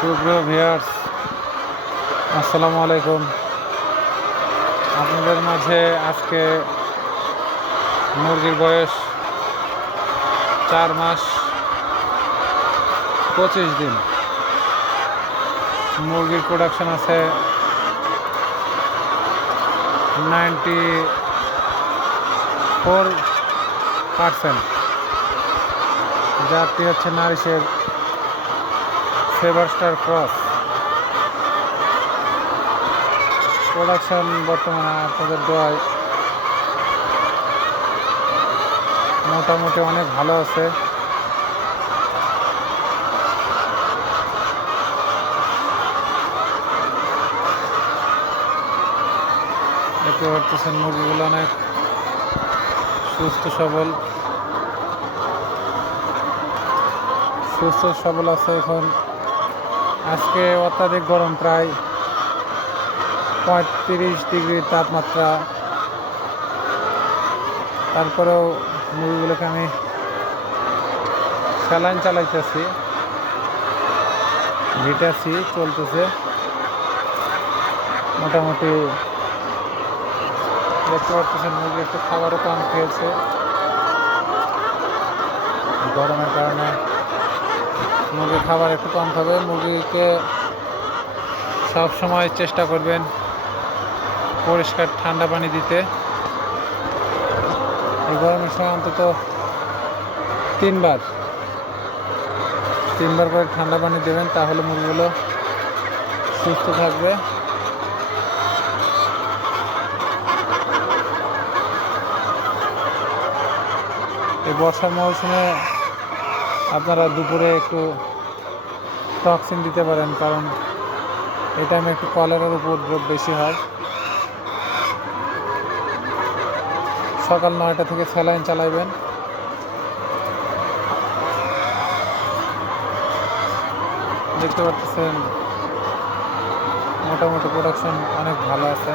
সুপ্রিয় ভিয়ার্স আসসালামু আলাইকুম। আপনাদের মাঝে আজকে মুরগির বয়স চার মাস পঁচিশ দিন। মুরগির প্রোডাকশন আছে নাইনটি ফোর পার্সেন্ট জাতটি হচ্ছে নারিশের সেভারস্টার ক্রস প্রোডাকশন বর্তমানে আপনাদের দোয়ায় মোটামুটি অনেক ভালো আছে। দেখতে পাচ্ছেন মুরগিগুলো অনেক সুস্থ সবল। সুস্থ সবল আছে এখন। আজকে অত্যাধিক গরম প্রায় পঁয়ত্রিশ ডিগ্রি তাপমাত্রা। তারপরেও মুরগিগুলোকে আমি স্যালাইন চালাইতেছি। ভিটাছি চলতেছে। মোটামুটি দেখতে পাচ্ছেন মুরগি একটু খাবারও কম খেয়েছে। গরমের কারণে মুরগির খাবার একটু কম খাবে, মুরগিকে সব সময় চেষ্টা করবেন পরিষ্কার ঠান্ডা পানি দিতে। এই গরমের সময় অন্তত তিনবার তিনবার করে ঠান্ডা পানি দেবেন, তাহলে মুরগিগুলো সুস্থ থাকবে। এই বর্ষার মৌসুমে আপনারা দুপুরে একটু টক্সিন দিতে পারেন, কারণ এই টাইমে একটু কলেরার উপদ্রব বেশি হয়। সকাল নয়টা থেকে স্যালাইন চালাইবেন। দেখতে পাচ্ছেন, মোটামুটি প্রোডাকশন অনেক ভালো আছে।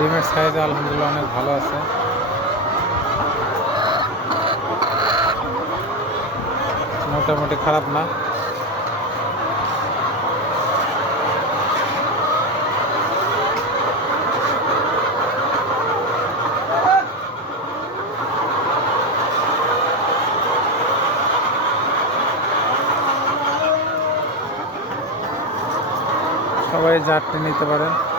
ডিমের সাইজ আলহামদুলিল্লাহ অনেক ভালো আছে। মোটামুটি খারাপ না। সবাই জাতটি নিতে পারেন